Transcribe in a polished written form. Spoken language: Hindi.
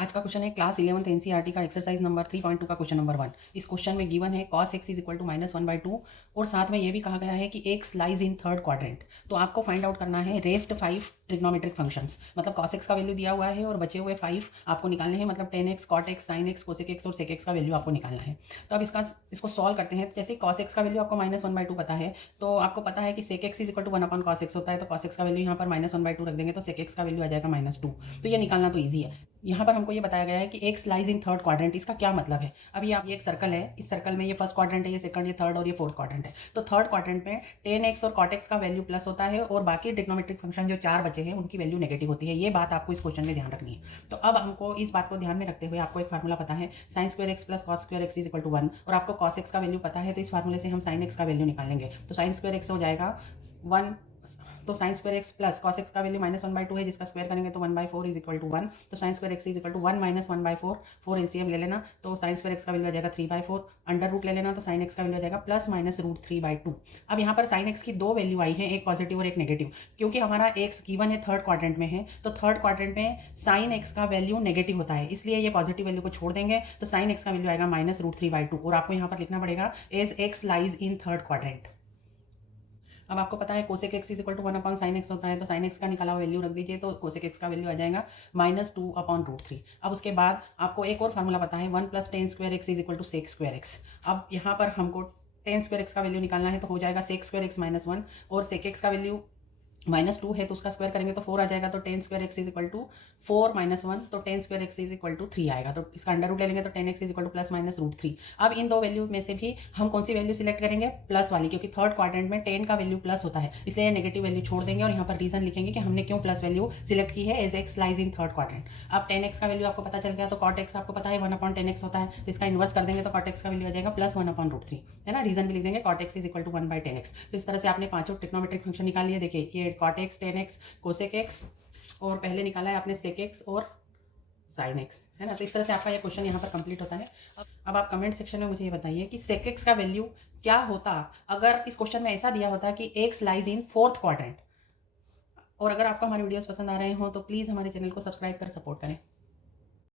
आज का क्वेश्चन है क्लास 11th एनसीईआरटी का एक्सरसाइज नंबर 3.2 का क्वेश्चन नंबर 1। इस क्वेश्चन में गिवन है cos x is equal to -1/2 और साथ में ये भी कहा गया है कि x lies in third quadrant. तो आपको फाइंड आउट करना है रेस्ट 5 ट्रिग्नोमेट्रिक फंक्शंस, मतलब cos x का वैल्यू दिया हुआ है और बचे हुए 5 आपको निकालने हैं, मतलब tan x, cot x, sin x, cosec x और sec x का वैल्यू आपको निकालना है। तो अब इसको सॉल्व करते हैं। जैसे cos x का वैल्यू आपको -1/2 पता है, तो आपको पता है कि sec x is equal to 1/cos x होता है, तो cos x का वैल्यू यहाँ पर -1/2 रख देंगे तो sec x का वैल्यू आ जाएगा -2। तो ये निकालना तो ईजी है। यहाँ पर हमको ये बताया गया है कि x lies in third quadrant. इसका क्या मतलब है? अभी आप ये एक सर्कल है, इस सर्कल में ये फर्स्ट क्वाड्रेंट है, ये सेकंड, ये थर्ड और ये फोर्थ क्वाड्रेंट है। तो थर्ड क्वाड्रेंट में टेन एक्स और कॉट एक्स का वैल्यू प्लस होता है और बाकी ट्रिग्नोमेट्रिक फंक्शन जो 4 बचे हैं उनकी वैल्यू नेगेटिव होती है। ये बात आपको इस क्वेश्चन में ध्यान रखनी है। तो अब हमको इस बात को ध्यान में रखते हुए आपको एक फार्मूला पता है sine square x plus cos square x is equal to 1 और आपको कॉस एक्स का वैल्यू पता है, तो इस फार्मूले से हम साइन एक्स का वैल्यू निकालेंगे। तो साइन स्क्वायर एक्स हो जाएगा 1, तो sine square x plus cos x का वैल्यू -1/2 है, जिसका स्क्वायर करेंगे तो 1/4 इज इक्वल टू 1। तो sine square x is equal to 1 - 1/4, 4 LCM ले लेना, तो साइन स्क्वायर एक्स का वैल्यू आ जाएगा 3/4, अंडर रूट ले लेना, तो साइन एक्स का वैल्यू आ जाएगा प्लस माइनस रूट 3/2। अब यहाँ पर साइन एक्स की दो वैल्यू आई है, एक पॉजिटिव और एक नेगेटिव। क्योंकि हमारा एक्स गिवन है थर्ड क्वाड्रेंट में है, तो थर्ड क्वाड्रेंट में साइन एक्स का वैल्यू नेगेटिव होता है, इसलिए ये पॉजिटिव वैल्यू को छोड़ देंगे, तो साइन एक्स का वैल्यू आएगा -√3/2 और आपको यहाँ पर लिखना पड़ेगा as x lies in third quadrant. अब आपको पता है cosec x is equal to 1/sin x होता है, तो sin x का निकाला हुआ वैल्यू रख दीजिए, तो कोसेक x का वैल्यू आ जाएगा -2/√3। अब उसके बाद आपको एक और फार्मूला पता है 1 + tan square x is equal to sec square x. अब यहाँ पर हमको tan स्क्वायर एक्स का वैल्यू निकालना है, तो हो जाएगा सेक स्क्वायर एक्स -1 और सेक एक्स का वैल्यू -2 है, तो उसका स्क्वायर करेंगे तो 4 आ जाएगा, तो tan square x is equal to 4 - 1, तो tan square x is equal to 3 आएगा, तो इसका अंडर रूट ले लेंगे तो tan x is equal to plus minus root 3। अब इन दो वैल्यू में से भी हम कौन सी वैल्यू सिलेक्ट करेंगे? प्लस वाली, क्योंकि थर्ड क्वाड्रेंट में tan का वैल्यू प्लस होता है, इसलिए नेगेटिव वैल्यू छोड़ देंगे और यहाँ पर रीजन लिखेंगे कि हमने क्यों प्लस वैल्यू सिलेक्ट की है as x lies in third quadrant. अब tan x का वैल्यू आपको पता चल गया, तो cot x आपको पता है 1/tan x होता है, तो इसका इन्वर्स कर देंगे तो cot x का वैल्यू आ जाएगा प्लस 1/√3, है ना। रीजन भी लिख देंगे cot x is equal to 1/tan x। तो इस तरह से आपने पांचों ट्रिग्नोमेट्रिक फंक्शन निकाल लिए। देखिए ये cot x, tan x, cosec x और पहले निकाला है आपने सेक एक्स और साइन एक्स, है ना। तो इस तरह से आपका ये क्वेश्चन यहाँ पर कंप्लीट होता है। अब आप कमेंट सेक्शन में मुझे ये बताइए कि सेक एक्स का वैल्यू क्या होता अगर इस क्वेश्चन में ऐसा दिया होता कि x lies in fourth quadrant. और अगर आपको हमारे वीडियोस पसंद आ रहे हो तो प्लीज़ हमारे चैनल को सब्सक्राइब कर सपोर्ट करें।